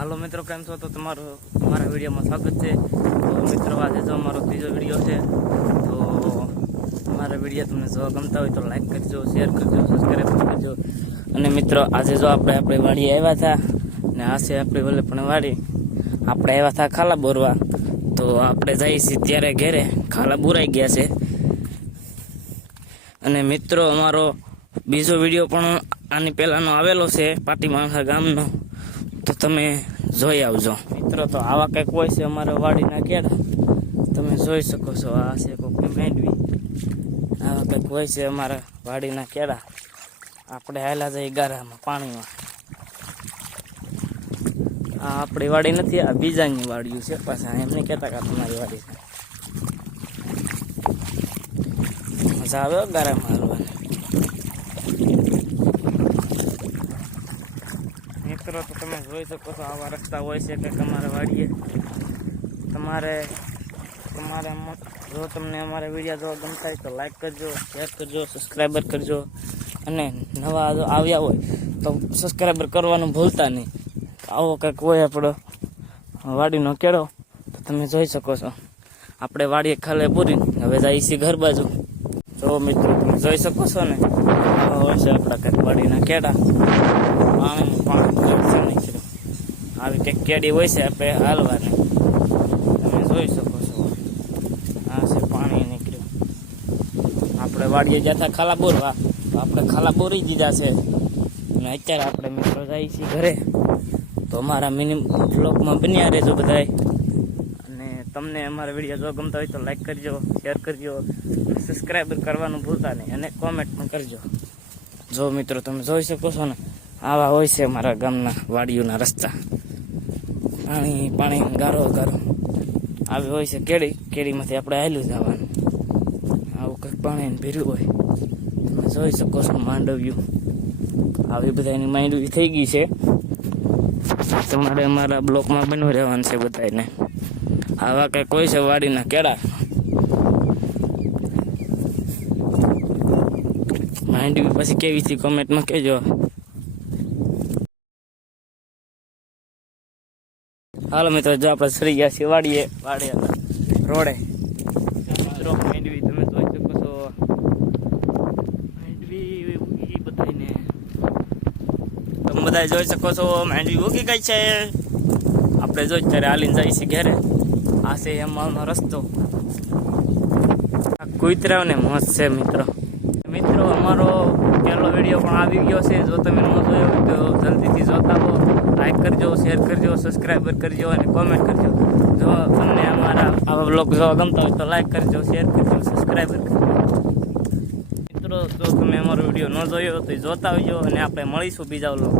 હાલો મિત્રો, કેમ છો? તો તમારું અમારા વિડીયોમાં સ્વાગત છે. તો મિત્રો, આજે જો અમારો ત્રીજો વિડીયો છે. તો અમારા વિડીયો તમને જો ગમતા હોય તો લાઈક કરજો, શેર કરજો, સબસ્ક્રાઈબ કરજો. અને મિત્રો, આજે જો આપણે વાડી આવ્યા હતા ને આ છે આપણી વલે પણ વાડી. આપણે આવ્યા હતા ખાલા બોરવા, તો આપણે જઈએ છીએ ત્યારે ઘેરે ખાલા બોરાઈ ગયા છે. અને મિત્રો, અમારો બીજો વિડીયો પણ આની પહેલાંનો આવેલો છે, પાટીમાણસા ગામનો, તો તમે જોઈ આવજો મિત્રો. તો આવા કંઈક હોય છે અમારા વાડીના કેળા, તમે જોઈ શકો છો. આ છે કોઈક મેંડવી, આવા કંઈક હોય છે અમારા વાડીના કેળા. આપણે હાલા જઈએ ગારામાં પાણીમાં. આ આપણી વાડી નથી, આ બીજાની વાડીઓ છે પાછા. એમને કહેતા કે તમારી વાડી છે. મજા આવે ગારામાં હાલવાની. મિત્રો, તો તમે જોઈ શકો છો આવા રસ્તા હોય છે કંઈક અમારા વાડીએ. તમારે જો તમને અમારા વિડીયો જોવા ગમતા હોય તો લાઈક કરજો, શેર કરજો, સબસ્ક્રાઈબર કરજો. અને નવા જો આવ્યા હોય તો સબસ્ક્રાઈબર કરવાનું ભૂલતા નહીં. આવો કંઈક હોય આપણો વાડીનો કેળો, તો તમે જોઈ શકો છો. આપણે વાડીએ ખાલે પૂરીને હવે જઈએ છીએ ઘર બાજુ. તો મિત્રો, તમે જોઈ શકો છો ને, આવા હોય છે આપણા કંઈક વાડીના કેળા. પાણી આવી કંઈક કેડી હોય છે આપણે હાલવાની. તમે જોઈ શકો છો. આ છે પાણી નીકળ્યું. આપણે વાડીએ જતા ખાલા બોરવા, તો આપણે ખાલા બોરી દીધા છે. અને અત્યારે આપણે મિત્રો જઈએ છીએ ઘરે. તો અમારા મિની બ્લોગમાં બન્યા રહેજો બધાય. અને તમને અમારા વિડીયો જો ગમતા હોય તો લાઈક કરજો, શેર કરજો, સબસ્ક્રાઈબર કરવાનું ભૂલતા નહીં, અને કોમેન્ટ પણ કરજો. જો મિત્રો, તમે જોઈ શકો છો ને, આવા હોય છે અમારા ગામના વાડીઓના રસ્તા. પાણી ગારો આવી હોય છે. કેડીમાંથી આપણે આવેલું જવાનું. આવું કંઈક પાણી ભીર્યું હોય, તમે જોઈ શકો છો. માંડવ્યું આવી બધાની માંડવી થઈ ગઈ છે. તમારે અમારા બ્લોકમાં બનવું રહેવાનું છે બધાને. આવા કંઈક હોય છે વાડીના કેળા. માંડવી પછી કેવી છે કોમેન્ટમાં કહેજો. હાલો મિત્રો, જો આપણે સરી ગયા છીએ વાડીએ રોડે. મિત્રો, માંડવી તમે જોઈ શકો છો. માંડવી ઉગી બધાને, તમે બધા જોઈ શકો છો. માંડવી ઉગી ગઈ છે. આપણે જોઈ ત્યારે હાલીને જઈએ છીએ ઘેરે. આ છે એમાંનો રસ્તો. આ કુતરાઓને મોજ છે મિત્રો. અમારો પહેલો વિડીયો પણ આવી ગયો છે. જો તમે ન જોયો હોય તો જલ્દીથી જોતા હો. લાઈક કરજો, શેર કરજો, સબસ્ક્રાઈબર કરજો અને કોમેન્ટ કરજો. જો તમને અમારા આવા બ્લોગ જોવા ગમતા હોય તો લાઈક કરજો, શેર કરજો, સબસ્ક્રાઈબર કરજો. મિત્રો, જો તમે અમારો વિડીયો ન જોયો તો જોતા આવજો. અને આપણે મળીશું બીજા બ્લોગ.